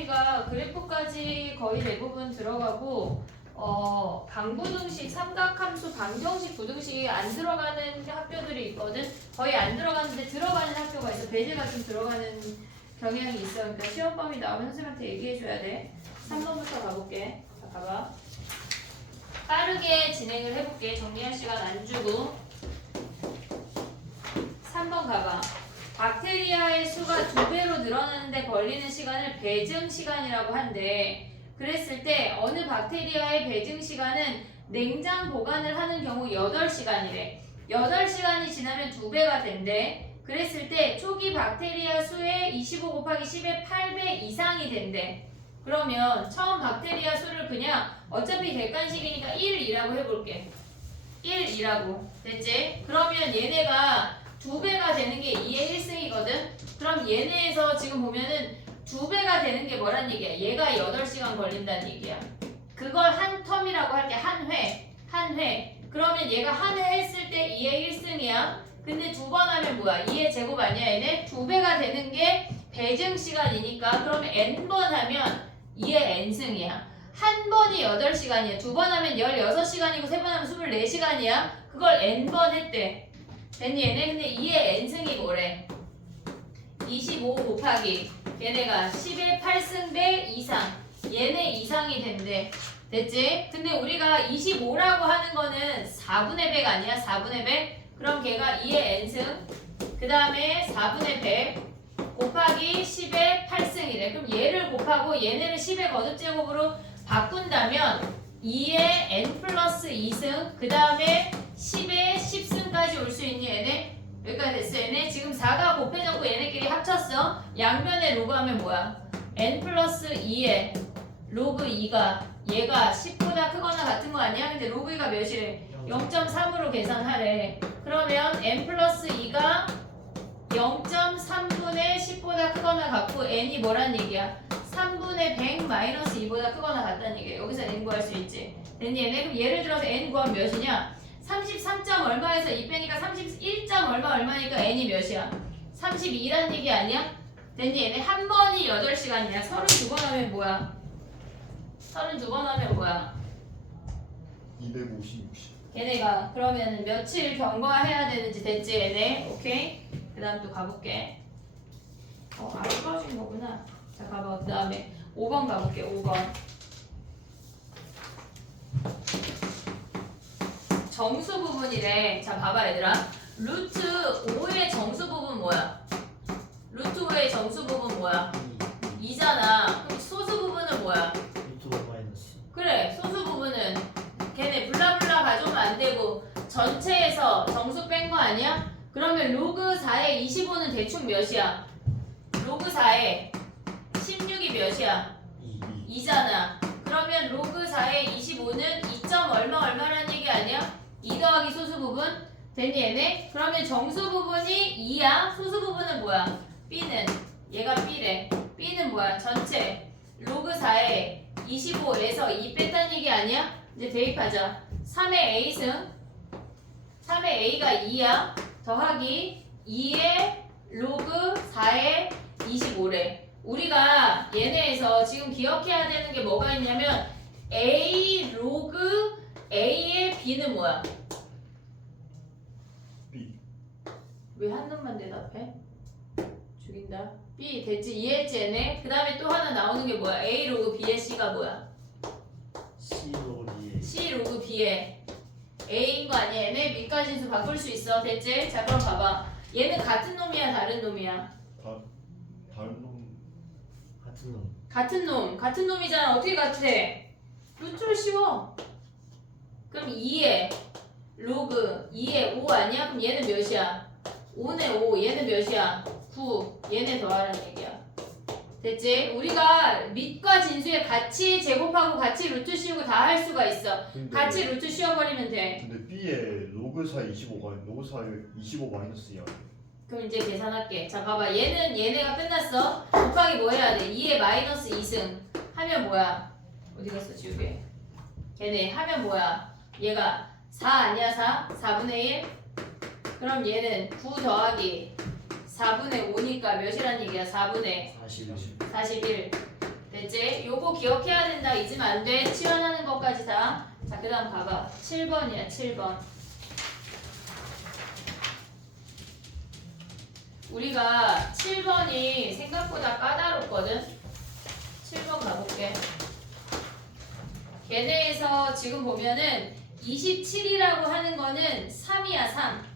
범위가 그래프까지 거의 대부분 들어가고 방부등식, 삼각함수, 방정식, 부등식이 안 들어가는 학교들이 있거든. 거의 안 들어가는데 들어가는 학교가 있어. 배제가 좀 들어가는 경향이 있어. 그러니까 시험 범위 나오면 선생님한테 얘기해줘야 돼. 3번부터 가볼게. 자, 봐봐. 빠르게 진행을 해볼게. 정리할 시간 안 주고. 3번 가봐. 박테리아의 수가 2배로 늘어나는데 걸리는 시간을 배증 시간이라고 한대. 그랬을 때 어느 박테리아의 배증 시간은 냉장 보관을 하는 경우 8시간이래. 8시간이 지나면 2배가 된대. 그랬을 때 초기 박테리아 수의 25 곱하기 10의 8배 이상이 된대. 그러면 처음 박테리아 수를 그냥 어차피 객관식이니까 1이라고 해볼게. 1이라고. 됐지? 그러면 얘네가 2배가 되는 게 2의 1승이거든? 그럼 얘네에서 지금 보면은 2배가 되는 게 뭐란 얘기야? 얘가 8시간 걸린다는 얘기야. 그걸 한 텀이라고 할게. 한 회. 한 회. 그러면 얘가 한 회 했을 때 2의 1승이야. 근데 2번 하면 뭐야? 2의 제곱 아니야 얘네? 2배가 되는 게 배증 시간이니까 그러면 n번 하면 2의 n승이야. 한 번이 8시간이야. 2번 하면 16시간이고 3번 하면 24시간이야. 그걸 n번 했대. 됐니 얘네? 근데 2의 n승이 뭐래? 25 곱하기 얘네가 10의 8승 대 이상. 얘네 이상이 된대. 됐지? 근데 우리가 25라고 하는 거는 4분의 100 아니야? 4분의 100? 그럼 걔가 2의 n승 그 다음에 4분의 100 곱하기 10의 8승이래. 그럼 얘를 곱하고 얘네를 10의 거듭제곱으로 바꾼다면 2의 n 플러스 2승 그 다음에 10의 10승까지 올 수 있니 얘네? 여기까지 됐어. 얘네 지금 4가 곱해졌고 얘네끼리 합쳤어. 양변에 로그하면 뭐야? n 플러스 2에 로그 2가 얘가 10보다 크거나 같은 거 아니야? 근데 로그 2가 몇이래? 0.3으로 계산하래. 그러면 n 플러스 2가 0.3분의 10보다 크거나 같고 n이 뭐란 얘기야? 3분의 100 마이너스 2보다 크거나 같다는 얘기야. 여기서 n 구할 수 있지. 됐니 얘네? 그럼 예를 들어서 n 구하면 몇이냐? 33점 얼마에서 2 빼니까 31점 얼마니까 n이 몇이야? 32라는 얘기 아니야? 됐니 얘네? 한 번이 8시간이야. 32번 하면 뭐야? 32번 하면 뭐야? 256시. 얘네가 그러면 며칠 경과해야 되는지 됐지 얘네? 오케이? 그 다음 또 가볼게. 아직 떨어진 거구나. 자 가봐. 그 다음에 5번 가볼게. 5번 정수 부분이래. 자 봐봐 얘들아. 루트 5의 정수 부분 뭐야? 루트 5의 정수 부분 뭐야? 2잖아. 그럼 소수 부분은 뭐야? 루트 5 마이너스. 그래. 소수 부분은 걔네 블라블라 가져오면 안 되고 전체에서 정수 뺀 거 아니야? 그러면 로그 4의 25는 대충 몇이야? 로그 4의 16이 몇이야? 2잖아. 그러면 로그 4의 25는 2점 얼마라는 얘기 아니야? 2 더하기 소수 부분? 됐니 얘네? 그러면 정수 부분이 2야. 소수 부분은 뭐야? B는 얘가 B래. B는 뭐야? 전체 로그 4의 25에서 2 뺐다는 얘기 아니야? 이제 대입하자. 3의 A승 3의 A가 2야. 더하기 2의 로그 4의 25래. 우리가 얘네에서 지금 기억해야 되는 게 뭐가 있냐면 A 로그 A의 B는 뭐야? B. 왜 한 놈만 대답해? 죽인다. B 됐지? 이해했지 얘네? 그 다음에 또 하나 나오는 게 뭐야? A 로그 B의 C가 뭐야? C 로그 B에 C 로그 B의 A인 거 아니야? 얘네 밑가진수 바꿀 수 있어. 됐지? 자 그럼 봐봐. 얘는 같은 놈이야 다른 놈이야? 다른 놈. 같은 놈. 같은 놈. 같은 놈이잖아. 어떻게 같아? 루트를 씌워. 그럼 2의 로그 2의 5 아니야? 그럼 얘는 몇이야? 5네 5. 얘는 몇이야? 9. 얘네 더하라는 얘기야. 됐지? 우리가 밑과 진수에 같이 제곱하고 같이 루트 씌우고 다 할 수가 있어. 같이 루트 씌워버리면 돼. 근데 B에 로그 4의 25가 로그 4의 25 마이너스 2야. 그럼 이제 계산할게. 자 봐봐. 얘네가 끝났어. 곱하기 뭐 해야 돼? 2의 마이너스 2승 하면 뭐야? 어디 갔어 지우개? 걔네 하면 뭐야? 얘가 4 아니야 4? 4분의 1? 그럼 얘는 9 더하기 4분의 5니까 몇이란 얘기야? 4분의 41. 41. 됐지? 요거 기억해야 된다. 잊으면 안 돼. 치환하는 것까지 다. 자, 그 다음 봐봐. 7번이야, 7번. 우리가 7번이 생각보다 까다롭거든? 7번 가볼게. 걔네에서 지금 보면은 27이라고 하는 거는 3이야, 3.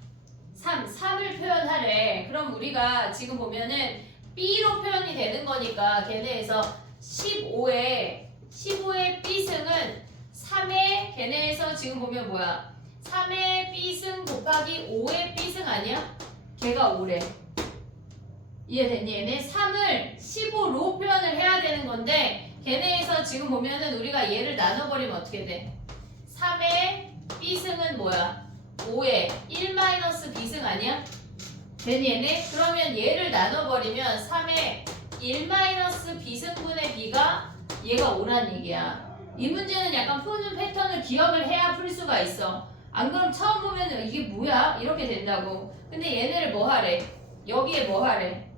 3을 표현하래. 그럼 우리가 지금 보면은 B로 표현이 되는 거니까 걔네에서 15의 B승은 3의 걔네에서 지금 보면 뭐야? 3의 B승 곱하기 5의 B승 아니야? 걔가 5래. 이해됐니? 얘네 3을 15로 표현을 해야 되는 건데 걔네에서 지금 보면은 우리가 얘를 나눠버리면 어떻게 돼? 3의 B승은 뭐야? 5의 1-B승 아니야? 되니 얘네? 그러면 얘를 나눠버리면 3의 1-B승분의 B가 얘가 5란 얘기야. 이 문제는 약간 푸는 패턴을 기억을 해야 풀 수가 있어. 안 그럼 처음 보면 이게 뭐야? 이렇게 된다고. 근데 얘네를 뭐 하래? 여기에 뭐 하래?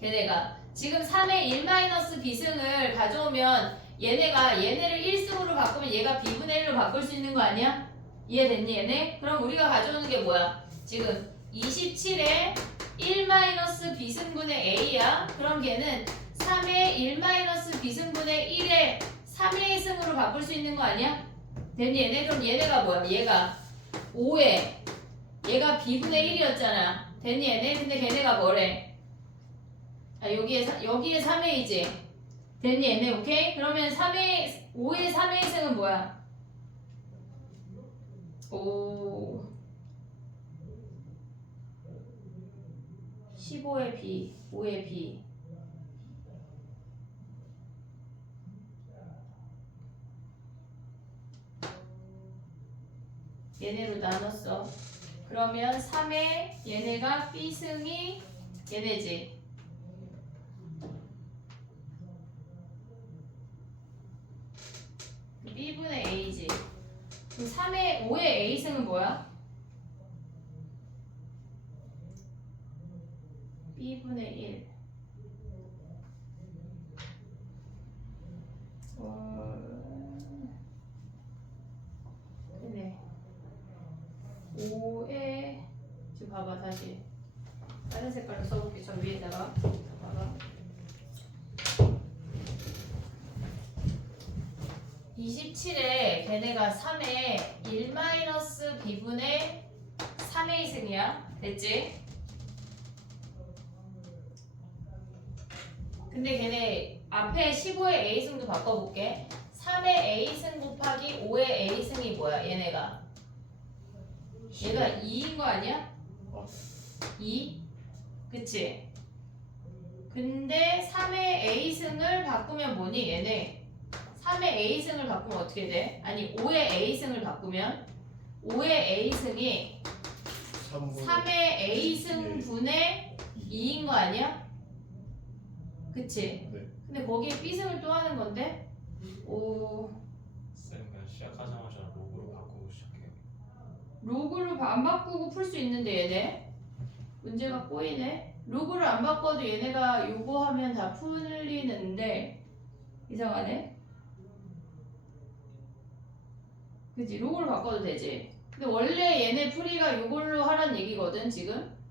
걔네가 지금 3의 1-B승을 가져오면 얘네를 1승으로 바꾸면 얘가 B분의 1로 바꿀 수 있는 거 아니야? 이해됐니 얘네? 그럼 우리가 가져오는 게 뭐야? 지금 27에 1-B승분의 A야. 그럼 걔는 3의 1-B승분의 1에 3의 승으로 바꿀 수 있는 거 아니야? 됐니 얘네? 그럼 얘네가 뭐야? 얘가 5에 얘가 B분의 1이었잖아. 됐니 얘네? 근데 걔네가 뭐래? 아, 여기에 3회이지. 됐니 얘네? 오케이? 그러면 5의 3의 승은 뭐야? 15의 B, 5의 B. 얘네로 나눴어. 그러면 3의 얘네가 B승이 얘네지. B분의 A지. 그럼 5의 A승은 뭐야? B분의 1. 그네. 5의 지금 봐봐 다시 다른 색깔로 써볼게. 저 위에다가 봐봐. 27에 걔네가 3에 1-B분의 3의 승이야. 됐지? 근데 걔네 앞에 15의 A승도 바꿔볼게. 3의 A승 곱하기 5의 A승이 뭐야? 얘가 2인 거 아니야? 2? 그치? 근데 3의 A승을 바꾸면 뭐니? 얘네 3의 A승을 바꾸면 어떻게 돼? 아니 5의 A승을 바꾸면 5의 A승이 3의 A승분의 2인 거 아니야? 그치? 네. 근데 거기에 B승을 또 하는 건데 쌤 그냥 시작하자마자 로그로 바꾸고 시작해요. 로그로 안 바꾸고 풀 수 있는데 얘네 문제가 꼬이네. 로그를 안 바꿔도 얘네가 요거 하면 다 풀리는데 이상하네. 그치? 로그를 바꿔도 되지. 근데 원래 얘네 풀이가 요걸로 하란 얘기거든 지금.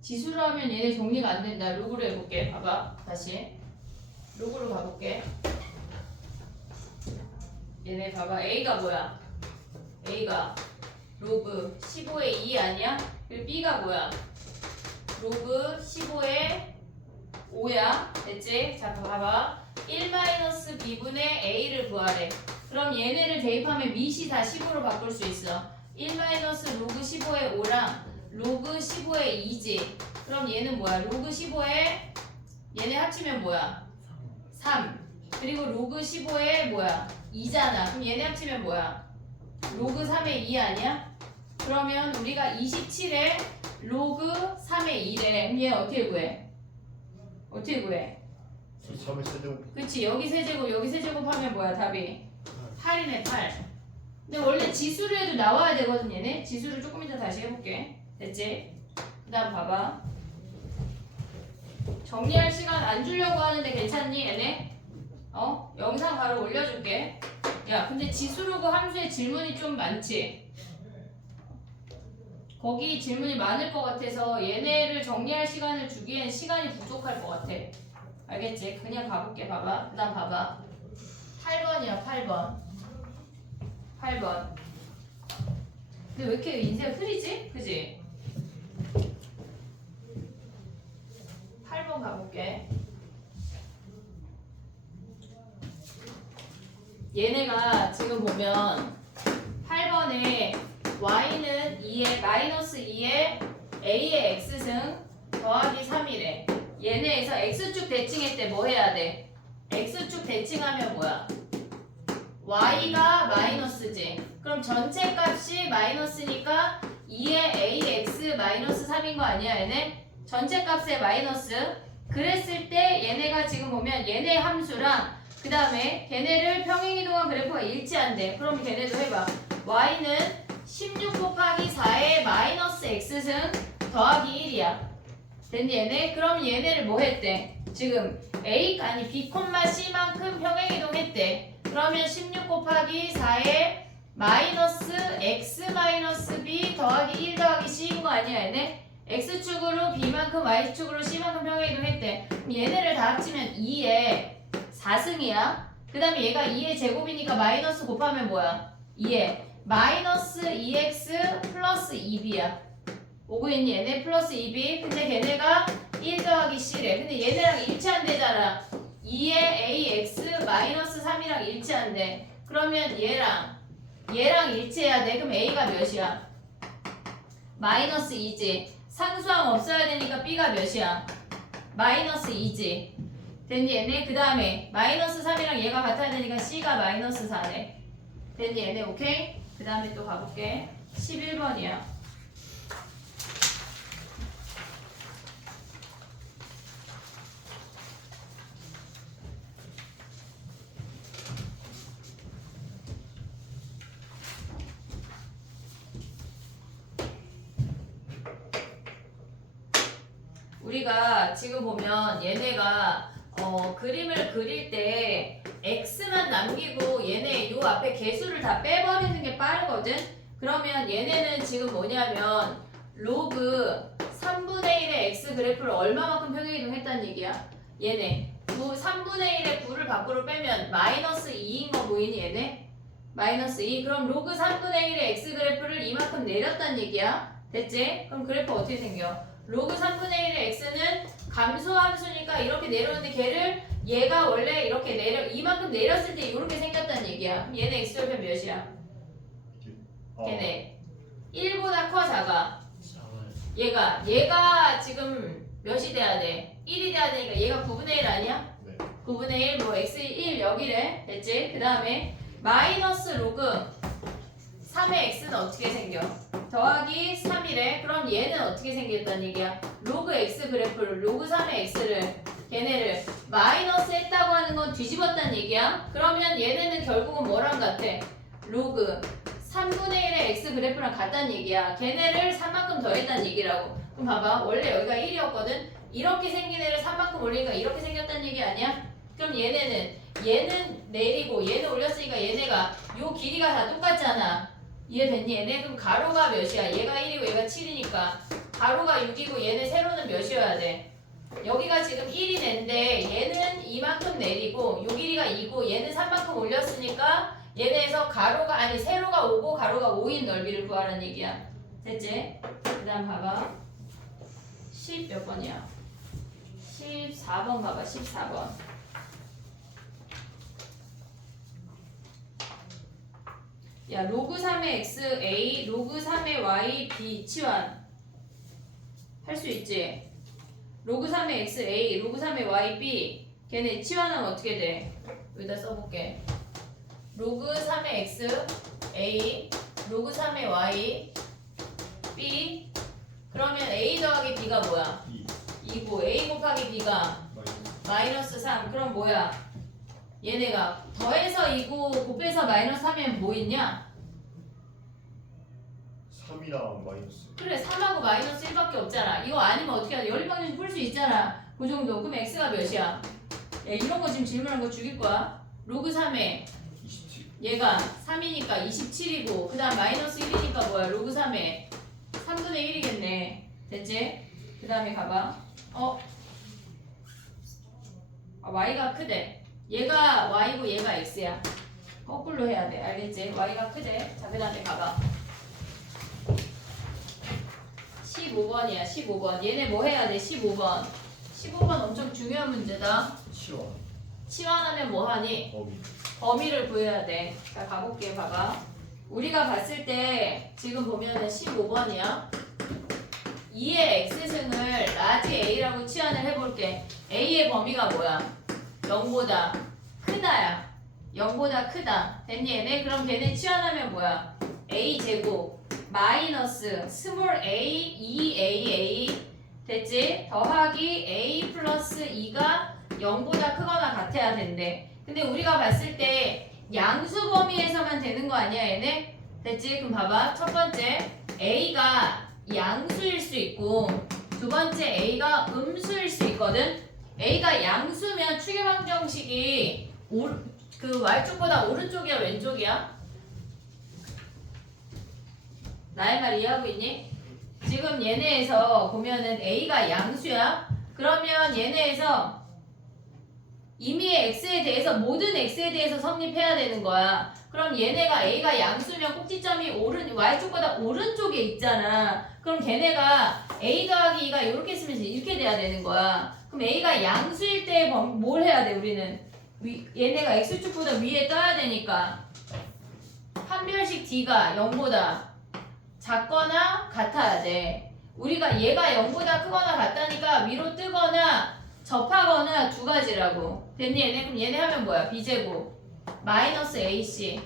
지수로 하면 얘네 정리가 안 된다. 로그로 해볼게. 봐봐. 다시. 로그로 가볼게. 얘네 봐봐. A가 뭐야? A가 로그 15의 2 아니야? 그리고 B가 뭐야? 로그 15의 5야. 됐지? 자, 봐봐. 1-B분의 A를 구하래. 그럼 얘네를 대입하면 밑이 다 15로 바꿀 수 있어. 1-로그 15의 5랑 로그 15의 2지. 그럼 얘는 뭐야? 로그 15의 얘네 합치면 뭐야? 3. 그리고 로그 15의 뭐야? 2잖아. 그럼 얘네 합치면 뭐야? 로그 3의 2 아니야? 그러면 우리가 27에 로그 3의 2래. 그럼 얘 어떻게 구해? 어떻게 구해? 3의 세제곱. 그치. 여기 세제곱 여기 세제곱 하면 뭐야? 답이 8이네 8. 근데 원래 지수로 해도 나와야 되거든 얘네. 지수를 조금 이따 다시 해볼게. 됐지? 그 다음 봐봐. 정리할 시간 안 주려고 하는데 괜찮니 얘네? 영상 바로 올려줄게. 야 근데 지수로그 함수에 질문이 좀 많지? 거기 질문이 많을 것 같아서 얘네를 정리할 시간을 주기엔 시간이 부족할 것 같아. 알겠지? 그냥 가볼게. 봐봐. 그 다음 봐봐. 8번이야 8번. 8번. 근데 왜 이렇게 인쇄가 흐리지? 그지? 8번 가볼게. 얘네가 지금 보면 8번에 y는 2에 마이너스 2에 a의 x승 더하기 3이래. 얘네에서 x축 대칭할 때 뭐 해야 돼? x축 대칭하면 뭐야? y가 마이너스지. 그럼 전체 값이 마이너스니까 2의 ax 마이너스 3인 거 아니야 얘네? 전체 값의 마이너스. 그랬을 때 얘네가 지금 보면 얘네 함수랑 그 다음에 걔네를 평행이동한 그래프가 일치한대. 그럼 걔네도 해봐. y는 16 곱하기 4의 마이너스 x승 더하기 1이야. 됐니 얘네? 그럼 얘네를 뭐 했대? 지금 a 아니 b, c만큼 평행이동했대. 그러면 16 곱하기 4의 마이너스 x 마이너스 b 더하기 1 더하기 c인 거 아니야 얘네? x축으로 b만큼 y축으로 c만큼 평행이동했대. 그럼 얘네를 다 합치면 2에 4승이야. 그 다음에 얘가 2의 제곱이니까 마이너스 곱하면 뭐야? 2에 마이너스 2x 플러스 2b야. 오고 있니 얘네? 플러스 2b. 근데 걔네가 1 더하기 c래. 근데 얘네랑 일치한대잖아. 2의 ax 마이너스 3이랑 일치한대. 그러면 얘랑 일치해야 돼. 그럼 a가 몇이야? 마이너스 2지. 상수항 없어야 되니까 b가 몇이야? 마이너스 2지. 됐니 얘네? 그 다음에 마이너스 3이랑 얘가 같아야 되니까 c가 마이너스 4네. 됐니 얘네? 오케이? 그 다음에 또 가볼게. 11번이야. 우리가 지금 보면 얘네가 그림을 그릴 때 x만 남기고 얘네 요 앞에 개수를 다 빼버리는 게 빠르거든? 그러면 얘네는 지금 뭐냐면 로그 3분의 1의 x 그래프를 얼마만큼 평행이동했다는 얘기야? 얘네 3분의 1의 9를 밖으로 빼면 마이너스 2인 거 보이니 얘네? 마이너스 2. 그럼 로그 3분의 1의 x 그래프를 이만큼 내렸다는 얘기야? 됐지? 그럼 그래프 어떻게 생겨? 로그 3분의 1의 x는 감소함수니까 이렇게 내려오는데 걔를 얘가 원래 이렇게 이만큼 내렸을 때 이렇게 생겼다는 얘기야. 그럼 얘네 x절편 몇이야? 걔네 1보다 커 작아? 작아요. 얘가 지금 몇이 돼야 돼? 1이 돼야 되니까 얘가 9분의 1 아니야? 네. 9분의 1 뭐 x 1 여기래. 됐지? 그 다음에 마이너스 로그 3의 x는 어떻게 생겨? 더하기 3이래. 그럼 얘는 어떻게 생겼다는 얘기야? 로그 x 그래프를 로그 3의 x를 걔네를 마이너스 했다고 하는 건 뒤집었다는 얘기야. 그러면 얘네는 결국은 뭐랑 같아? 로그 3분의 1의 x 그래프랑 같다는 얘기야. 걔네를 3만큼 더했다는 얘기라고. 그럼 봐봐. 원래 여기가 1이었거든. 이렇게 생긴 애를 3만큼 올리니까 이렇게 생겼다는 얘기 아니야? 그럼 얘는 내리고 얘는 올렸으니까 얘네가 요 길이가 다 똑같잖아. 이해됐니 얘네? 그럼 가로가 몇이야? 얘가 1이고 얘가 7이니까 가로가 6이고 얘네 세로는 몇이어야 돼? 여기가 지금 1이 된데 얘는 이만큼 내리고 요 길이가 2고 얘는 3만큼 올렸으니까 얘네에서 세로가 5고 가로가 5인 넓이를 구하라는 얘기야. 됐지? 그 다음 봐봐. 10 몇 번이야? 14번 봐봐. 14번. 야, 로그 3의 x a, 로그 3의 y b 치환 할 수 있지? 로그 3의 x a, 로그 3의 y b 걔네 치환하면 어떻게 돼? 여기다 써볼게. 로그 3의 x a, 로그 3의 y b 그러면 a 더하기 b가 뭐야? 2고 a 곱하기 b가 마이너스 3. 그럼 뭐야? 얘네가 더해서 2고 곱해서 마이너스 3이면 뭐 있냐? 3이랑 마이너스. 그래 3하고 마이너스 1밖에 없잖아. 이거 아니면 어떻게 하냐. 연립방정식 풀 수 있잖아. 그 정도. 그럼 x가 몇이야? 야, 이런 거 지금 질문한 거 죽일 거야. 로그 3에 27. 얘가 3이니까 27이고 그 다음 마이너스 1이니까 뭐야? 로그 3에 3분의 1이겠네. 됐지? 그 다음에 가봐. y가 크대. 얘가 y고 얘가 x야. 거꾸로 해야 돼. 알겠지? y가 크대. 자, 그 다음에 가봐. 15번이야. 15번. 얘네 뭐 해야 돼? 15번. 15번 엄청 중요한 문제다. 치환. 치환하면 뭐 하니? 범위. 범위를 구해야 돼. 자, 가볼게. 봐봐. 우리가 봤을 때 지금 보면은 15번이야. 2의 x승을 라지 a라고 치환을 해볼게. a의 범위가 뭐야? 0보다 크다야. 0보다 크다. 됐니 얘네? 그럼 걔네 치환하면 뭐야? a제곱 마이너스 스몰 a 2aa 됐지? 더하기 a 플러스 2가 0보다 크거나 같아야 된대. 근데 우리가 봤을 때 양수 범위에서만 되는 거 아니야 얘네? 됐지? 그럼 봐봐. 첫 번째 a가 양수일 수 있고 두 번째 a가 음수일 수 있거든. a가 양수면 추계방정식이 그 y쪽보다 오른쪽이야 왼쪽이야? 나의 말 이해하고 있니? 지금 얘네에서 보면은 a가 양수야. 그러면 얘네에서 이미 x에 대해서 모든 x에 대해서 성립해야 되는 거야. 그럼 얘네가 a가 양수면 꼭지점이 y쪽보다 오른쪽에 있잖아. 그럼 걔네가 a 더하기 2가 이렇게 쓰면서 이렇게 돼야 되는 거야. 그럼 a가 양수일 때 뭘 해야 돼 우리는? 얘네가 x축보다 위에 떠야 되니까 판별식 d가 0보다 작거나 같아야 돼. 우리가 얘가 0보다 크거나 같다니까 위로 뜨거나 접하거나 두 가지라고. 됐니 얘네? 그럼 얘네 하면 뭐야? b제곱 마이너스 ac.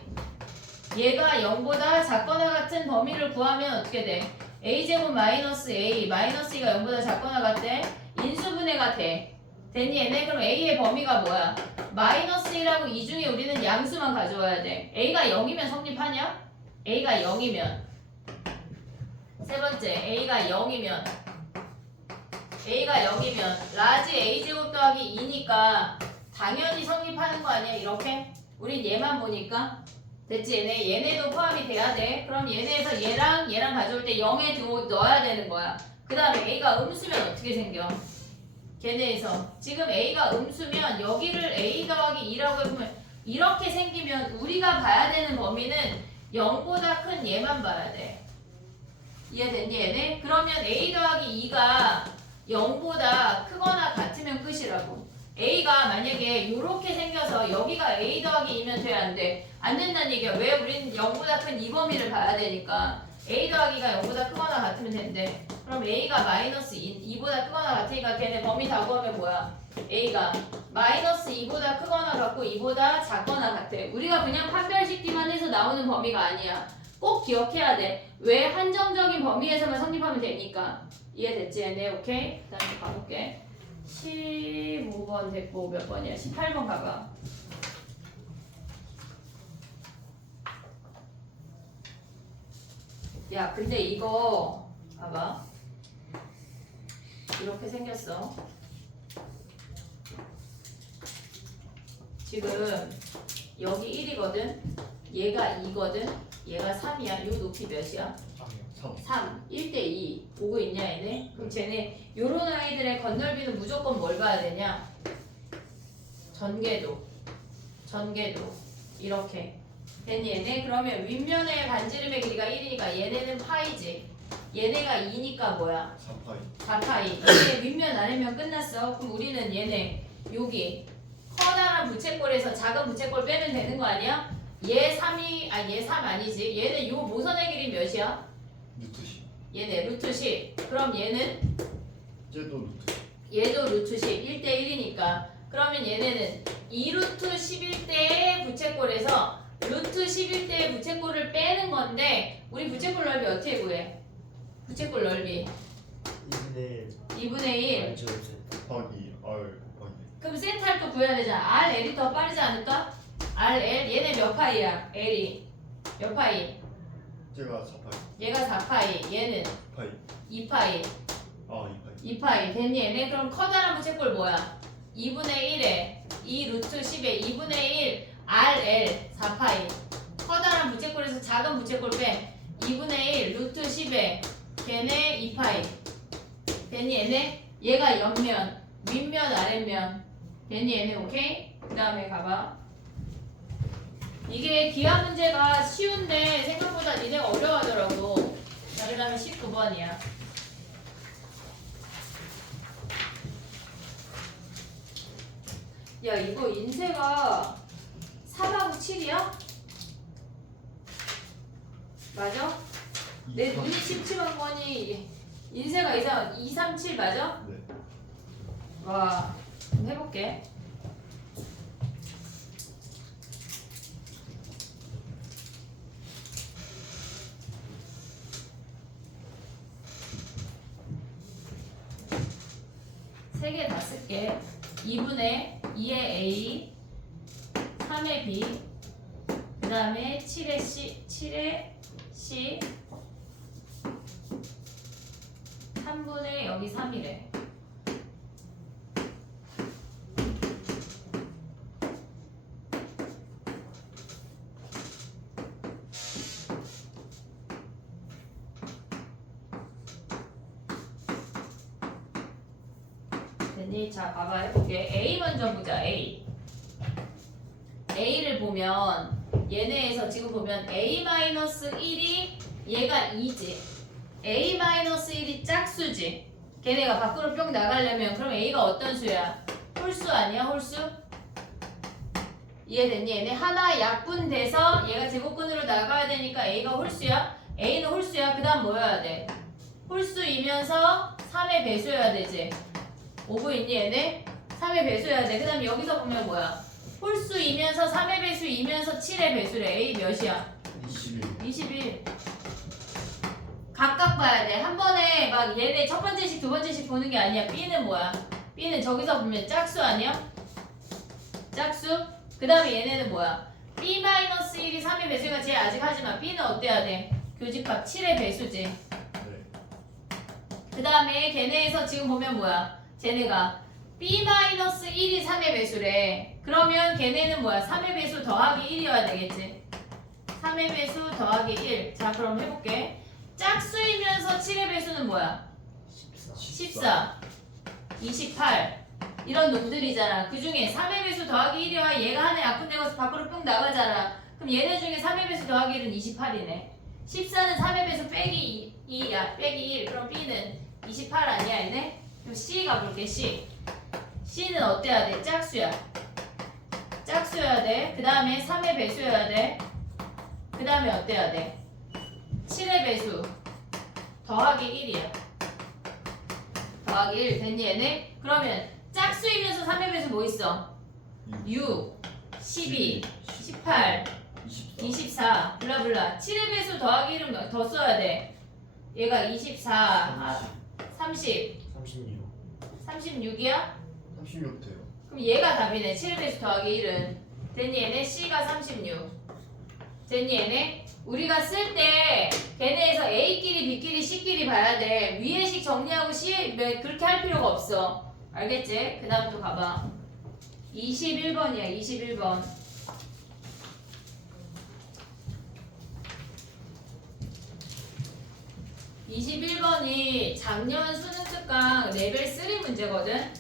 얘가 0보다 작거나 같은 범위를 구하면 어떻게 돼? a제곱 마이너스 a 마이너스 2가 0보다 작거나 같대? 인수분해가 돼. 됐니 얘네? 그럼 a의 범위가 뭐야? 마이너스 1하고 이 중에 우리는 양수만 가져와야 돼. a가 0이면 성립하냐? a가 0이면 세 번째 a가 0이면 라지 a제곱 더하기 2니까 당연히 성립하는 거 아니야 이렇게? 우린 얘만 보니까 됐지? 얘네도 포함이 돼야 돼. 그럼 얘네에서 얘랑 가져올 때 0에 넣어야 되는 거야. 그 다음에 a가 음수면 어떻게 생겨? 걔네에서 지금 a가 음수면 여기를 a 더하기 2라고 해보면 이렇게 생기면 우리가 봐야 되는 범위는 0보다 큰 얘만 봐야 돼. 이해됐니 얘네? 그러면 a 더하기 2가 0보다 크거나 같으면 끝이라고. a가 만약에 이렇게 생겨서 여기가 a 더하기 2면 돼 안 돼? 안 된다는 얘기야. 왜? 우린 0보다 큰 이 범위를 봐야 되니까 a 더하기가 0보다 크거나 같으면 된대. 그럼 a가 마이너스 2보다 크거나 같으니까 걔네 범위 다 구하면 뭐야? a가 마이너스 2보다 크거나 같고 2보다 작거나 같아. 우리가 그냥 판별식 D만 해서 나오는 범위가 아니야. 꼭 기억해야 돼. 왜? 한정적인 범위에서만 성립하면 되니까. 이해됐지 얘네? 오케이? 그 다음에 가볼게. 15번 됐고 몇 번이야? 18번 가봐. 야 근데 이거 봐봐. 이렇게 생겼어. 지금 여기 1이거든. 얘가 2거든. 얘가 3이야. 요 높이 몇이야? 3이요. 3. 1대2. 보고 있냐 얘네? 그럼 쟤네 요런 아이들의 건널비는 무조건 뭘 봐야 되냐? 전개도. 이렇게. 됐니 얘네? 그러면 윗면의 반지름의 길이가 1이니까 얘네는 파이지. 얘네가 2니까 뭐야? 4파이. 4파이. 얘네 윗면 아래면 끝났어. 그럼 우리는 얘네 여기 커다란 부채꼴에서 작은 부채꼴 빼면 되는 거 아니야? 얘 3이 얘 3 아니지. 얘는 요 모선의 길이 몇이야? 루트 10. 얘네 루트 10. 그럼 얘는 쟤도 루트 10. 얘도 루트 10. 1대1이니까. 그러면 얘네는 2루트 11대의 부채꼴에서 루트 11대의 부채꼴을 빼는 건데 우리 부채꼴 넓이 어떻게 구해? 부채꼴 넓이 2분의 2분의 1. 알죠 이제. 곱하기 R 곱하기. 그럼 세타를 또 구해야 되잖아. R, L이 더 빠르지 않을까? R, L 얘네 몇 파이야? L이 몇 파이? 제가 4파이. 얘가 4파이, 얘는 파이. 2파이. 아 2파이. 2파이 됐니 얘네? 그럼 커다란 부채꼴 뭐야? 2분의 1에 2 루트 10에 2분의 1 RL 4파이. 커다란 부채꼴에서 작은 부채꼴 빼 2분의 1 루트 10에 걔네 2파이. 됐니 얘네? 얘가 옆면, 윗면, 아랫면. 됐니 얘네? 오케이? 그 다음에 가봐. 이게 기하 문제가 쉬운데 생각보다 니네가 어려워하더라고. 자, 그 다음에 19번이야. 야, 이거 인쇄가 4하고 7이야? 맞아? 내 눈이 침침한 거니 인쇄가 이상 2, 3, 7 맞아? 네. 와, 한번 해볼게. 세 개 다 쓸게. 2분의 2의 A, 3의 B, 그 다음에 7의 C, 7의 C, 3분의 여기 3이래. 됐니? 자, 봐봐 해볼게. A 먼저 보자. A를 보면 얘네에서 지금 보면 A-1이 얘가 2지. A-1이 짝수지. 걔네가 밖으로 뿅 나가려면 그럼 A가 어떤 수야? 홀수 아니야? 홀수? 이해됐니? 얘네 하나 약분돼서 얘가 제곱근으로 나가야 되니까 A가 홀수야? A는 홀수야. 그 다음 뭐여야 돼? 홀수이면서 3의 배수여야 되지. 5분 있니 얘네? 3의 배수여야 돼. 그 다음 여기서 보면 뭐야? 홀수이면서 3의 배수이면서 7의 배수래. A 몇이야? 21. 21. 각각 봐야 돼. 한 번에 막 얘네 첫 번째씩 두 번째씩 보는 게 아니야. B는 뭐야? B는 저기서 보면 짝수 아니야? 짝수? 그 다음에 얘네는 뭐야? B-1이 3의 배수가 제일 아직 하지만 B는 어때야 돼? 교집합 7의 배수지. 네. 그 다음에 걔네에서 지금 보면 뭐야? 쟤네가 B-1이 3의 배수래. 그러면 걔네는 뭐야? 3의 배수 더하기 1이어야 되겠지. 3의 배수 더하기 1. 자, 그럼 해볼게. 짝수이면서 7의 배수는 뭐야? 14, 28 이런 놈들이잖아. 그 중에 3의 배수 더하기 1이와 얘가 하나 약분되고 밖으로 뿅 나가잖아. 그럼 얘네 중에 3의 배수 더하기 1은 28이네. 14는 3의 배수 빼기 2야. 빼기 1. 그럼 B는 28 아니야 얘네? 그럼 C 가볼게. C는 어때야 돼? 짝수야. 짝수여야 돼. 그 다음에 3의 배수여야 돼. 그 다음에 어때야 돼? 7의 배수 더하기 1이야. 더하기 1 됐니 얘네? 그러면 짝수이면서 3의 배수 뭐 있어? 6, 12, 18, 24 블라블라. 7의 배수 더하기 1은 더 써야 돼. 얘가 24, 30, 36이야? 36 돼요. 그럼 얘가 답이네. 7의 배수 더하기 1은 됐니 얘네? C가 36 됐니 얘네? 우리가 쓸 때 걔네에서 A끼리 B끼리 C끼리 봐야 돼. 위에 식 정리하고 C 그렇게 할 필요가 없어. 알겠지? 그 다음 또 가봐. 21번이야. 21번. (21번이) 작년 수능 특강 레벨 3 문제거든.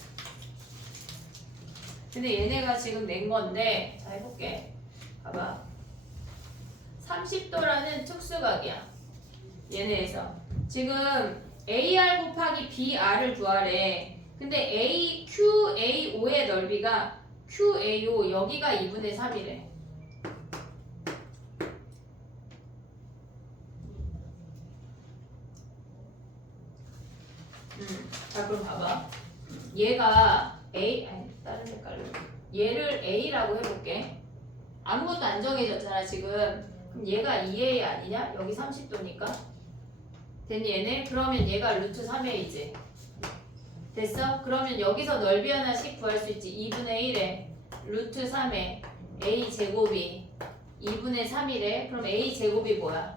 근데 얘네가 지금 낸 건데, 자 해볼게. 봐봐. 30도라는 특수각이야. 얘네에서 지금 AR 곱하기 BR을 구하래. 근데 QAO의 넓이가 QAO 여기가 2분의 3이래. 자 그럼 봐봐. 얘가 A 아니 다른 색깔로 얘를 A라고 해볼게. 아무것도 안 정해졌잖아 지금. 그럼 얘가 2A 아니냐? 여기 30도니까 됐니 얘네? 그러면 얘가 루트 3A지. 됐어? 그러면 여기서 넓이 하나씩 구할 수 있지. 2분의 1에 루트 3에 A 제곱이 2분의 3이래. 그럼 A 제곱이 뭐야?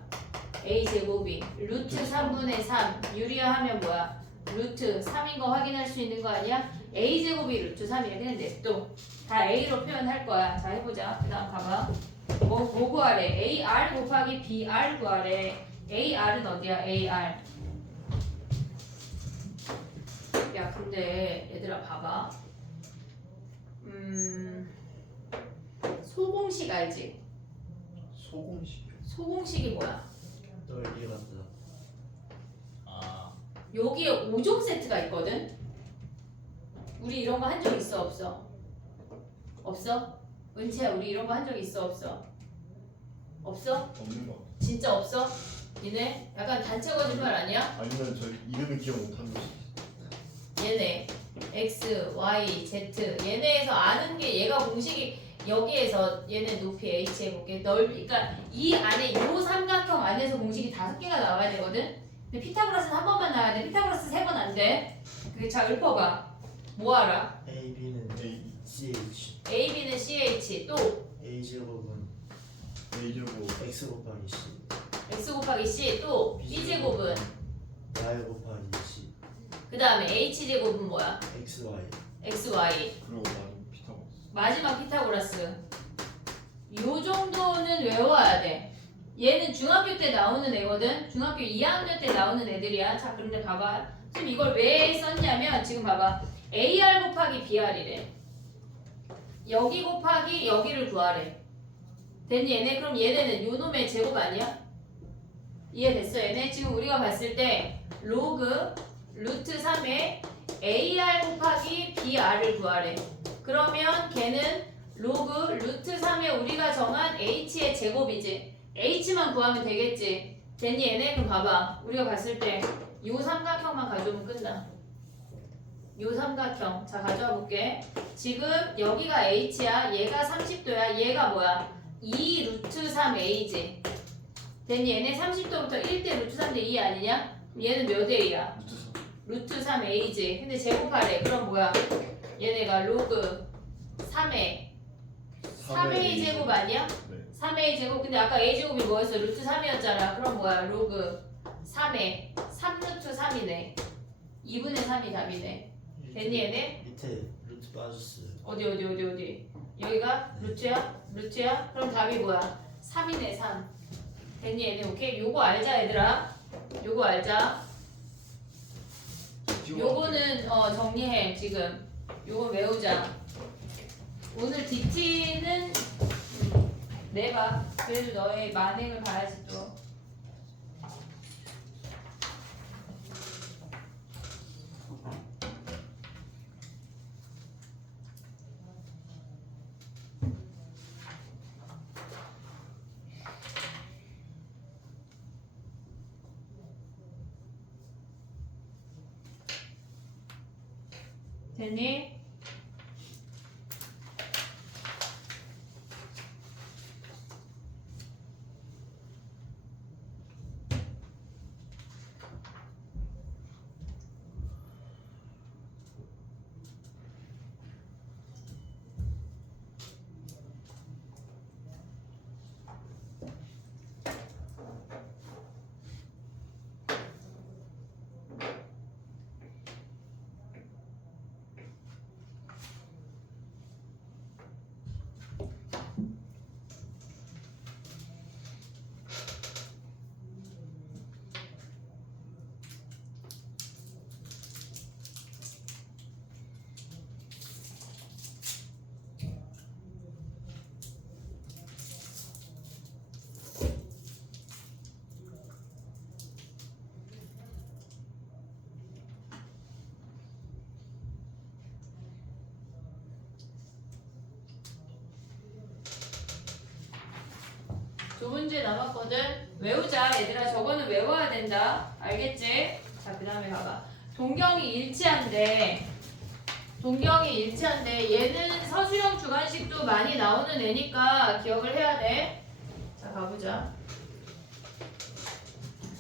a 제곱이 루트 3분의 3 유리화하면 뭐야? 루트 3인 거 확인할 수 있는 거 아니야? a 제곱이 루트 3이야. 그냥 냅둬. 다 a로 표현할 거야. 자 해보자. 그 다음 봐봐. 뭐 구하래? ar 곱하기 br 구하래. ar은 어디야? ar. 야 근데 얘들아 봐봐. 소공식 알지? 소공식이요. 소공식이 뭐야? 널 이해갔다. 아 여기에 5종 세트가 있거든? 우리 이런 거 한 적 있어 없어? 없어? 은채야 우리 이런 거 한 적 있어 없어? 없어? 없는 거. 진짜 없어? 얘네 약간 단체 거짓말 아니야? 아니면 저 이름을 기억 못하는 거지. 얘네 x, y, z 얘네에서 아는 게 얘가 공식이 여기에서 얘네 높이 h 해볼게 그러니까 이 안에 요 삼각형 안에서 공식이 5개가 나와야 되거든? 근데 피타고라스는 한 번만 나와야 돼. 피타고라스 3번 안 돼. 자 읊어봐. 뭐 알아? A, B는 A, CH, a, b는 ch 또 A 제곱은 A 제곱 X 곱하기 C, x 곱하기 c 또 b 제곱은 Y 곱하기 C, 그 다음에 h 제곱은 뭐야? X, Y. x, y 그리고 나는 피타고라스. 마지막 피타고라스. 요 정도는 외워야 돼. 얘는 중학교 때 나오는 애거든. 중학교 2학년 때 나오는 애들이야. 자, 그런데 봐봐. 지금 이걸 왜 썼냐면 지금 봐봐. AR 곱하기 BR이래. 여기 곱하기 여기를 구하래. 됐니 얘네? 그럼 얘네는 요 놈의 제곱 아니야? 이해됐어 얘네? 지금 우리가 봤을 때 로그 루트 3에 AR 곱하기 BR을 구하래. 그러면 걔는 로그 루트 3에 우리가 정한 h의 제곱이지. h만 구하면 되겠지. 됐니 얘네? 그럼 봐봐. 우리가 봤을 때 요 삼각형만 가져오면 끝나. 요 삼각형. 자 가져와 볼게. 지금 여기가 h야. 얘가 30도야. 얘가 뭐야? 2 루트 3a지. 됐니 얘네? 30도부터 1대 루트 3대 2 아니냐? 그럼 얘는 몇 a야? 루트 3. 루트 3a지. 근데 제곱하래. 그럼 뭐야? 얘네가 로그 3a 3a 제곱 아니야? 네. 3a 제곱. 근데 아까 a 제곱이 뭐였어? 루트 3이었잖아. 그럼 뭐야? 로그 3에 3루트 3이네. 2분의 3이 답이네. 됐니 얘네? 밑에 루트 빠졌어요. 어디? 여기가 루트야? 루트야? 그럼 답이 뭐야? 3이네 3. 됐니 얘네? 오케이? 요거 알자 얘들아. 요거 알자. 요거는 정리해 지금. 요거 외우자. 오늘 DT는 내봐. 그래도 너의 만행을 봐야지 또. 됐니? 두 문제 남았거든. 외우자 얘들아. 저거는 외워야 된다. 알겠지? 자 그 다음에 봐봐. 동경이 일치한데 얘는 서술형 주관식도 많이 나오는 애니까 기억을 해야 돼. 자 가보자.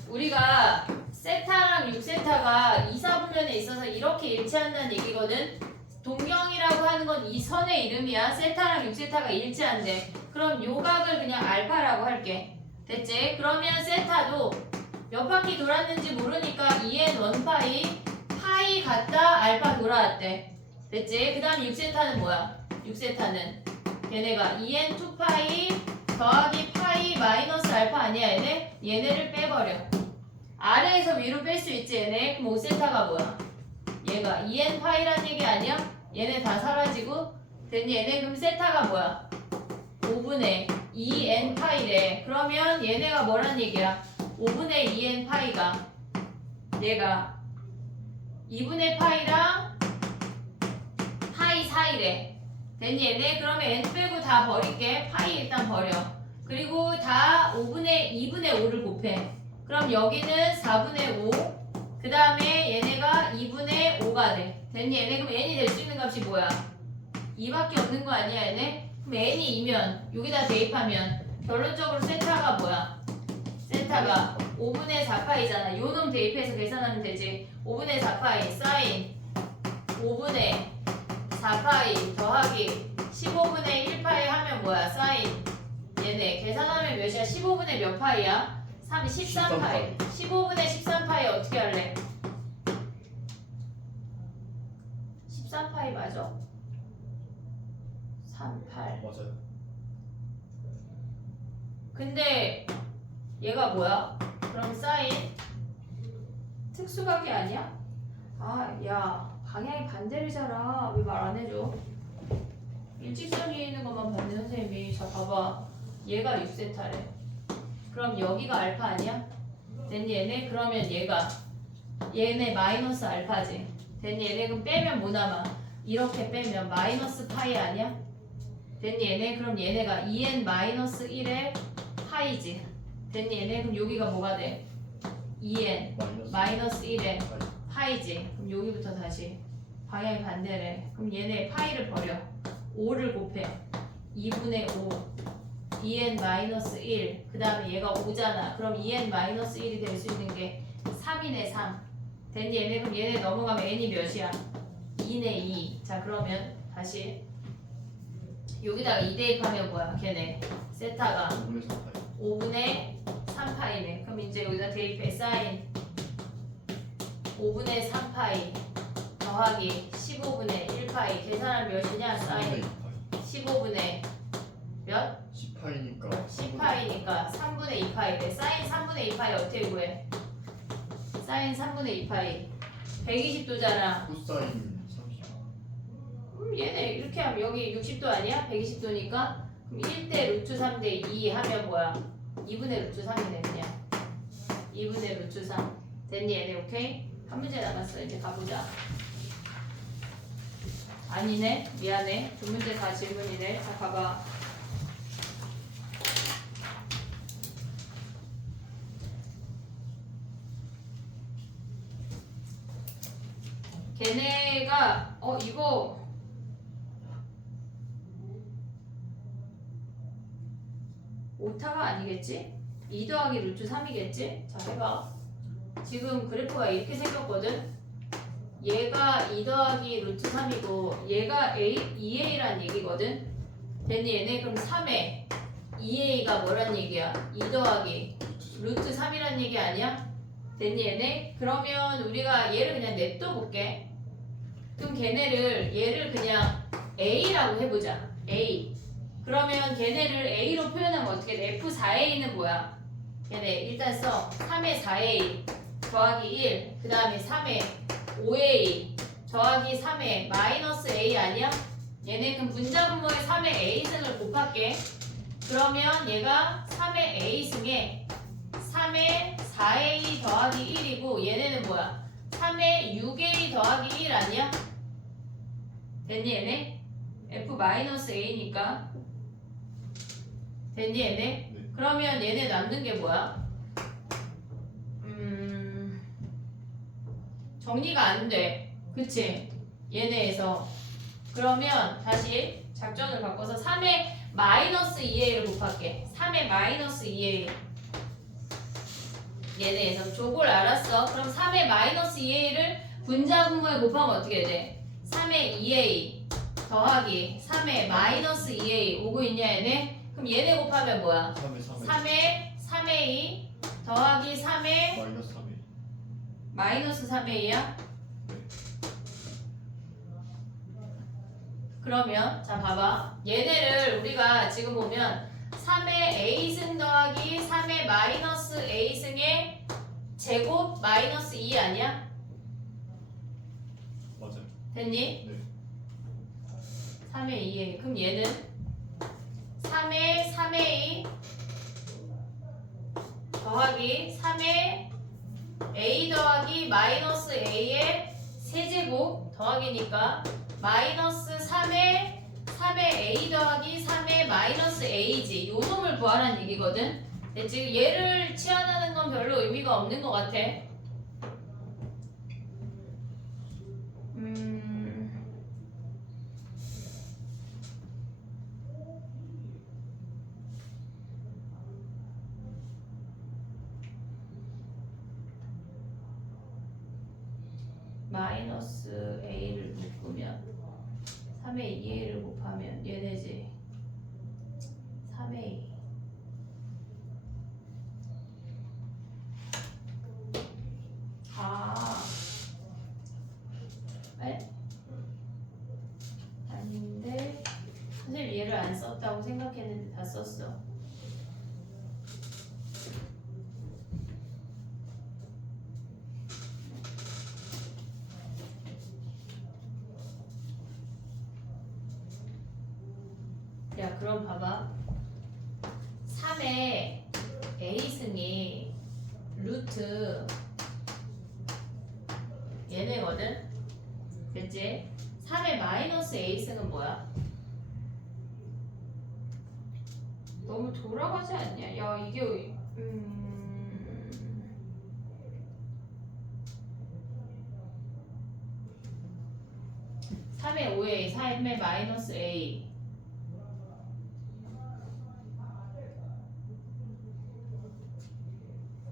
우리가 세타랑 6세타가 2, 4분면에 있어서 이렇게 일치한다는 얘기거든. 동경이라고 하는 건 이 선의 이름이야. 세타랑 6세타가 일치한대. 그럼 요 각을 그냥 알파라고 할게. 됐지? 그러면 세타도 몇 바퀴 돌았는지 모르니까 2n 1파이 파이 갔다 알파 돌아왔대. 됐지? 그 다음 6세타는 뭐야? 6세타는 걔네가 2n 2파이 더하기 파이 마이너스 알파 아니야 얘네? 얘네를 빼버려. 아래에서 위로 뺄 수 있지 얘네? 그럼 5세타가 뭐야? 얘가 2n 파이란 얘기 아니야? 얘네 다 사라지고 됐니 얘네? 그럼 세타가 뭐야? 5분의 2n 파이래. 그러면 얘네가 뭐란 얘기야? 5분의 2n 파이가 얘가 2분의 파이랑 파이 사이래. 됐니 얘네? 그러면 n 빼고 다 버릴게. 파이 일단 버려. 그리고 다 2분의 5를 곱해. 그럼 여기는 4분의 5. 그 다음에 얘네가 2분의 5가 돼. 됐니 얘네? 그럼 n이 될 수 있는 값이 뭐야? 2밖에 없는 거 아니야 얘네? 그럼 n이 2면 여기다 대입하면 결론적으로 세타가 뭐야? 세타가 5분의 4파이잖아. 요 놈 대입해서 계산하면 되지. 5분의 4파이 사인 5분의 4파이 더하기 15분의 1파이 하면 뭐야? 사인 얘네 계산하면 몇이야? 15분의 몇 파이야? 13파이. 15분의 13파이 어떻게 할래? 13파이 맞아? 38. 맞아요. 근데 얘가 뭐야? 그럼 사인 특수각이 아니야? 아, 야, 방향이 반대르잖아. 왜 말 안 해줘? 일직선이 있는 것만 봤네 선생님이. 자, 봐봐. 얘가 6세타래. 그럼 여기가 알파 아니야? 됐니 얘네? 그러면 얘네 마이너스 알파지. 됐니 얘네? 그럼 빼면 뭐 남아? 이렇게 빼면 마이너스 파이 아니야? 됐니 얘네? 그럼 얘네가 2n 마이너스 1의 파이지. 됐니 얘네? 그럼 여기가 뭐가 돼? 2n 마이너스 1의 파이지. 그럼 여기부터 다시 방향이 반대래. 그럼 얘네 파이를 버려. 5를 곱해. 2분의 5 2n 마이너스 1. 그 다음에 얘가 5잖아. 그럼 2n 마이너스 1이 될 수 있는 게 3이네 3. 됐니 얘네? 그럼 얘네 넘어가면 n이 몇이야? 2네 2. 자 그러면 다시 여기다가 2 대입하면 뭐야? 걔네 세타가 5분의 3파이네. 그럼 이제 여기다 대입해. 사인 5분의 3파이 더하기 15분의 1파이. 계산하면 몇이냐? 사인 15분의 몇? 10파이니까 10파이니까 3분의 2파이래. 사인 3분의 2파이 어떻게 구해? 사인 3분의 2파이 120도잖아. 코사인 30. 얘네 이렇게 하면 여기 60도 아니야? 120도니까 그럼 1대 루트 3대 2 하면 뭐야? 2분의 루트 3이네 그냥. 2분의 루트 3. 됐니 얘네? 오케이? 한 문제 남았어. 이제 가보자. 아니네. 미안해. 두 문제 다 질문이네. 자 봐봐. 걔네가 이거 오타가 아니겠지? 2 더하기 루트 3이겠지? 자 해봐. 지금 그래프가 이렇게 생겼거든? 얘가 2 더하기 루트 3이고 얘가 2a란 얘기거든? 됐니 얘네? 그럼 3에 2a가 뭐란 얘기야? 2 더하기 루트 3이란 얘기 아니야? 됐니 얘네? 그러면 우리가 얘를 그냥 냅둬 볼게. 그럼 얘를 그냥 a라고 해보자. a. 그러면 걔네를 a로 표현하면 어떻게 돼? f4a는 뭐야? 걔네 일단 써. 3의 4a 더하기 1. 그 다음에 3의 5a 더하기 3의 마이너스 a 아니야? 얘네 그럼 분자분모의 3의 a승을 곱할게. 그러면 얘가 3의 a승에 3의 4a 더하기 1이고 얘네는 뭐야? 3의 6a 더하기 1 아니야? 됐니 얘네? f-a니까 됐니 얘네? 네. 그러면 얘네 남는 게 뭐야? 정리가 안 돼. 그치? 얘네에서 그러면 다시 작전을 바꿔서 3의 마이너스 2a를 곱할게. 3의 마이너스 2a 얘네에서 저걸 알았어. 그럼 3의 마이너스 2a를 분자분모에 곱하면 어떻게 돼? 3의 2a 더하기 3의 마이너스 2a 오고 있냐 얘네? 그럼 얘네 곱하면 뭐야? 3에 3에 3의 3a 더하기 3의 마이너스 3이. 마이너스 3a야? 그러면 자 봐봐. 얘네를 우리가 지금 보면 3의 a승 더하기 3의 마이너스 a승의 제곱 마이너스 2 아니야? 맞아요. 됐니? 네. 3의 2a. 그럼 얘는 3의 3a 더하기 3의 a 더하기 마이너스 a의 세제곱 더하기니까 마이너스 3의 a 더하기 3의 마이너스 a지. 요 놈을 구하라는 얘기거든. 근데 지금 얘를 치환하는 건 별로 의미가 없는 것 같아. 마이너스 a를 묶으면 3의 2a를 곱하면 얘네지. 3a 에? 아닌데 선생님 얘를 안 썼다고 생각했는데 다 썼어. 야 그럼 봐봐. 3의 a승이 루트 얘네거든. 됐지? 3의 마이너스 a승은 뭐야? 너무 돌아가지 않냐? 야 이게 3의 5a 3의 마이너스 a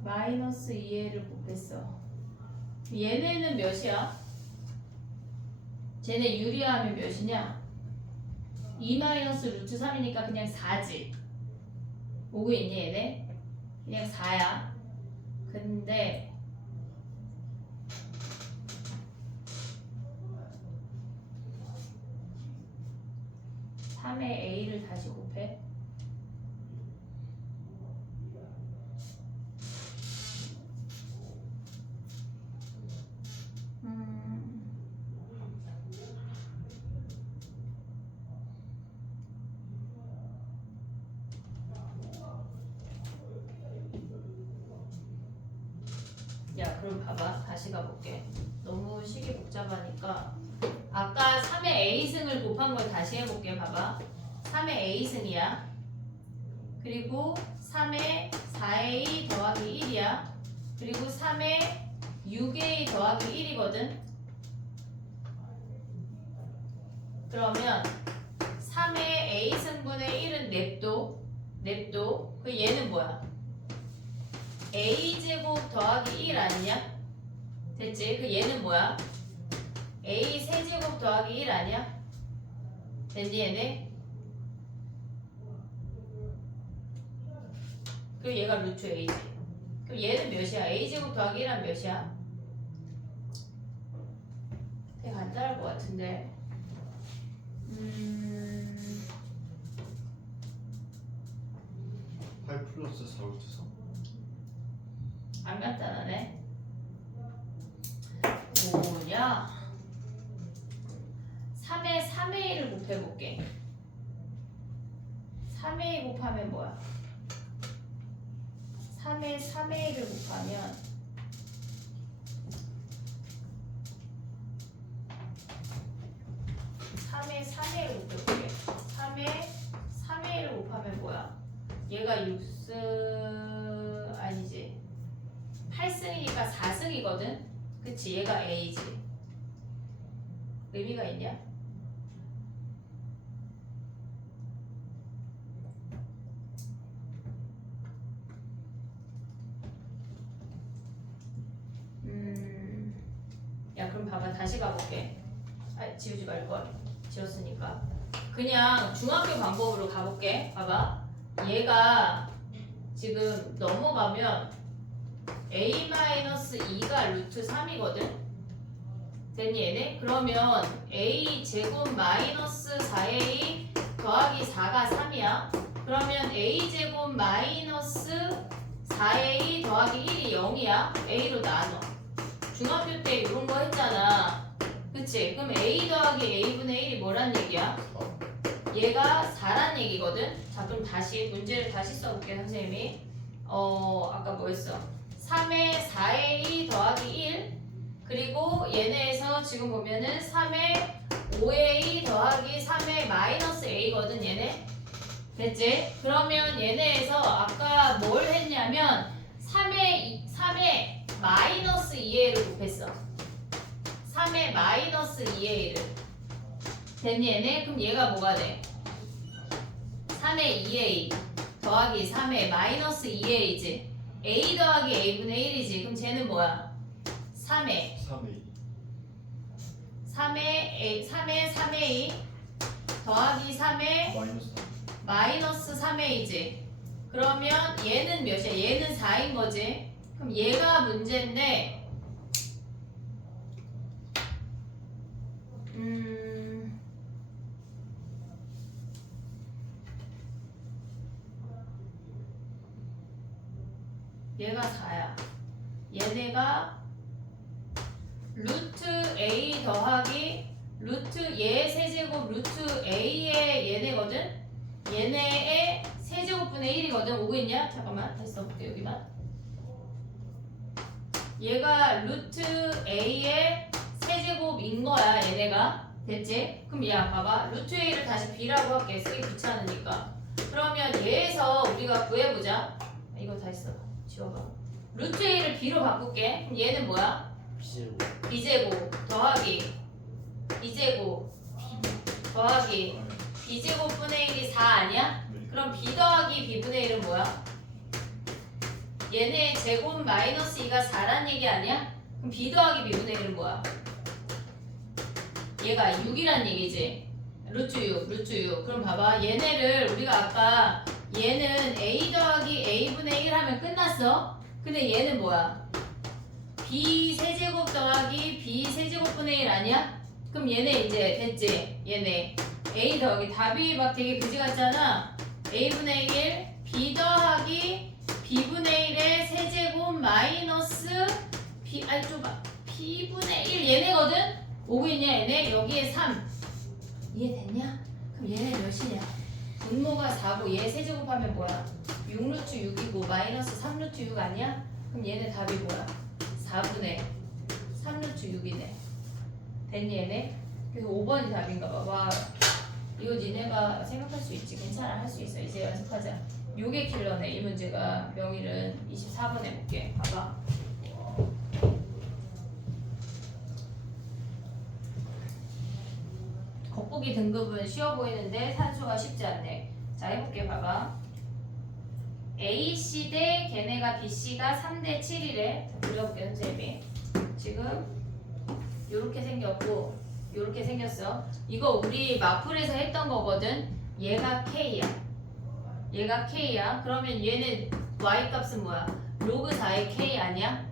마이너스 2a를 곱했어. 얘네는 몇이야? 쟤네 유리하면 몇이냐? 2 마이너스 루트 3이니까 그냥 4지. 오고 있니 얘네? 그냥 4야. 근데 (3의 a를) 다시 곱해. 야 그럼 봐봐. 다시 가볼게. 너무 식이 복잡하니까 아까 3의 a승을 곱한 걸 다시 해볼게. 봐봐. 3의 a승이야. 그리고 3의 4a 더하기 1이야. 그리고 3의 6a 더하기 1이거든. 그러면 3의 a승분의 1은 냅둬. 그 얘는 뭐야? a제곱 더하기 1 아니냐? 됐지? 그 얘는 뭐야? a 세제곱 더하기 1 아니야? 됐니 얘네? 그 얘가 루트 a지. 그럼 얘는 몇이야? a제곱 더하기 1은 몇이야? 되게 간단할 것 같은데 8 플러스 4 루트 3. 안 간단하네. 뭐냐? 3의 3a를 곱해볼게. 3a 곱하면 뭐야? 3의 3a를 곱하면 3의 3a를 곱해볼게. 3의 3a를 곱하면 뭐야? 얘가 6승 아니지 8승이니까 4승이거든? 그치? 얘가 a지. 의미가 있냐? 야 그럼 봐봐. 다시 가볼게. 아 지우지 말걸. 지웠으니까 그냥 중학교 방법으로 가볼게. 봐봐. 얘가 지금 넘어가면 a-2가 루트 3이거든. 됐니 얘네? 그러면 a 제곱 마이너스 4a 더하기 4가 3이야. 그러면 a 제곱 마이너스 4a 더하기 1이 0이야. a로 나눠. 중학교 때 이런 거 했잖아. 그치? 그럼 a 더하기 a분의 1이 뭐란 얘기야? 얘가 4란 얘기거든? 자, 그럼 다시 문제를 다시 써볼게, 선생님이. 아까 뭐 했어? 3에 4a 더하기 1. 그리고 얘네에서 지금 보면은 3에 5a 더하기 3에 마이너스 a거든, 얘네. 됐지? 그러면 얘네에서 아까 뭘 했냐면 3에 마이너스 2a를 곱했어. 3에 마이너스 2a를. 됐니 얘네? 그럼 얘가 뭐가 돼? 3에 2a 더하기 3에 마이너스 2a지. a 더하기 a분의 1이지. 그럼 쟤는 뭐야? 3에 3A 3에 더하기 3에 마이너스 3a이지. 그러면 얘는 몇이야? 얘는 4인 거지. 그럼 얘가 문제인데 얘가 4야. 얘네가 루트 a 더하기 루트 얘 세제곱 루트 a의 얘네거든? 얘네의 세제곱분의 1이거든? 오고 있냐? 잠깐만 다시 써볼게 여기만. 얘가 루트 a의 세제곱인 거야 얘네가. 됐지? 그럼 야 봐봐 루트 a를 다시 b라고 할게. 쓰기 귀찮으니까. 그러면 얘에서 우리가 구해보자. 이거 다시 써. 지워봐. 루트 a를 b로 바꿀게. 그럼 얘는 뭐야? b제곱 b제곱 더하기 b제곱 더하기 b제곱분의 1이 4 아니야? 그럼 b 더하기 b분의 1은 뭐야? 얘네 제곱 마이너스 2가 4란 얘기 아니야? 그럼 b 더하기 b분의 1은 뭐야? 얘가 6이란 얘기지. 루트 6. 그럼 봐봐. 얘네를 우리가 아까 얘는 a 더하기 a분의 1 하면 끝났어. 근데 얘는 뭐야? b 세제곱 더하기 b 세제곱분의 1 아니야? 그럼 얘네 이제 됐지? 얘네 a 더하기 답이 막 되게 그지 같잖아. a분의 1 b 더하기 b분의 1의 세제곱 마이너스 b 아니 좀 b분의 1 얘네거든? 오고 있냐 얘네? 여기에 3 이해됐냐? 그럼 얘네 몇이냐? 분모가 4고 얘 세제곱하면 뭐야? 6루트 6이고 마이너스 3루트 6 아니야? 그럼 얘네 답이 뭐야? 4분의 3루트 6이네. 됐니 얘네? 그래서 5번이 답인가 봐. 와 이거 니네가 생각할 수 있지. 괜찮아 할 수 있어. 이제 연습하자. 요게 킬러네 이 문제가. 명일은 24번 해볼게. 봐봐. 겉보기 등급은 쉬워 보이는데 산수가 쉽지 않네. 자 해볼게. 봐봐. AC 대 걔네가 BC가 3대 7이래. 그려볼게 선생님이. 지금 요렇게 생겼고 요렇게 생겼어. 이거 우리 마플에서 했던 거거든. 얘가 K야. 얘가 K야. 그러면 얘는 Y 값은 뭐야? 로그 4의 K 아니야?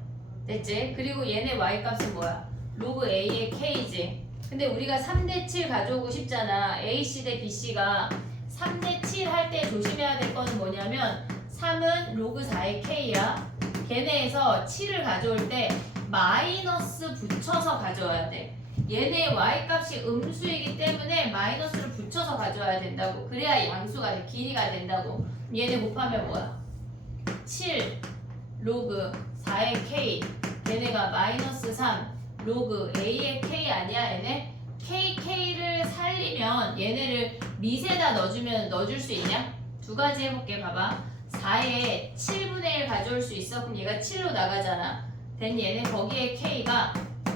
됐지? 그리고 얘네 Y 값은 뭐야? 로그 A의 K지. 근데 우리가 3대 7 가져오고 싶잖아. AC 대 BC가 3대 7 할 때 조심해야 될 거는 뭐냐면 3은 로그 4의 K야. 걔네에서 7을 가져올 때 마이너스 붙여서 가져와야 돼. 얘네 Y값이 음수이기 때문에 마이너스를 붙여서 가져와야 된다고. 그래야 양수가 돼. 길이가 된다고. 얘네 곱하면 뭐야? 7 로그 4의 K. 얘네가 마이너스 3 로그 A의 K 아니야 얘네? KK를 살리면 얘네를 밑에다 넣어줄 수 있냐? 두 가지 해볼게. 봐봐. 4에 7분의 1 가져올 수 있어? 그럼 얘가 7로 나가잖아. 됐니? 얘네 거기에 K가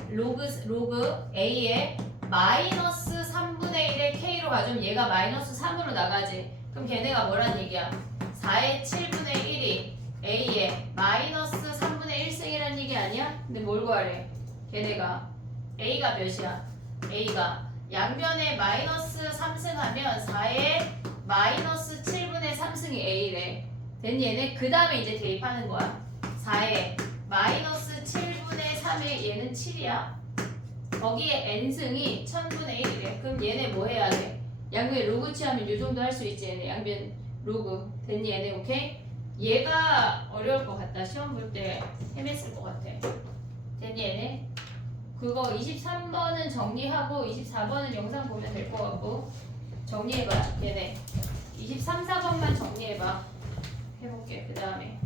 로그 A에 마이너스 3분의 1의 K로 가져오면 얘가 마이너스 3으로 나가지. 그럼 걔네가 뭐란 얘기야? 4의 7분의 1이 A에 마이너스 3분의 1승이란 얘기 아니야? 근데 뭘 구하래? 걔네가 A가 몇이야? A가 양변에 마이너스 3승 하면 4에 마이너스 7분의 3승이 A래. 됐니 얘네? 그 다음에 이제 대입하는 거야. 4에 마이너스 7분의 3에 얘는 7이야. 거기에 n승이 1000분의 1이래. 그럼 얘네 뭐 해야 돼? 양변 로그 취하면 요 정도 할 수 있지 얘네. 양변 로그. 됐니 얘네? 오케이? 얘가 어려울 것 같다. 시험 볼 때 헤맸을 것 같아. 됐니 얘네? 그거 23번은 정리하고 24번은 영상 보면 될 것 같고 정리해봐 얘네. 23, 4번만 정리해봐. 해볼게 그 다음에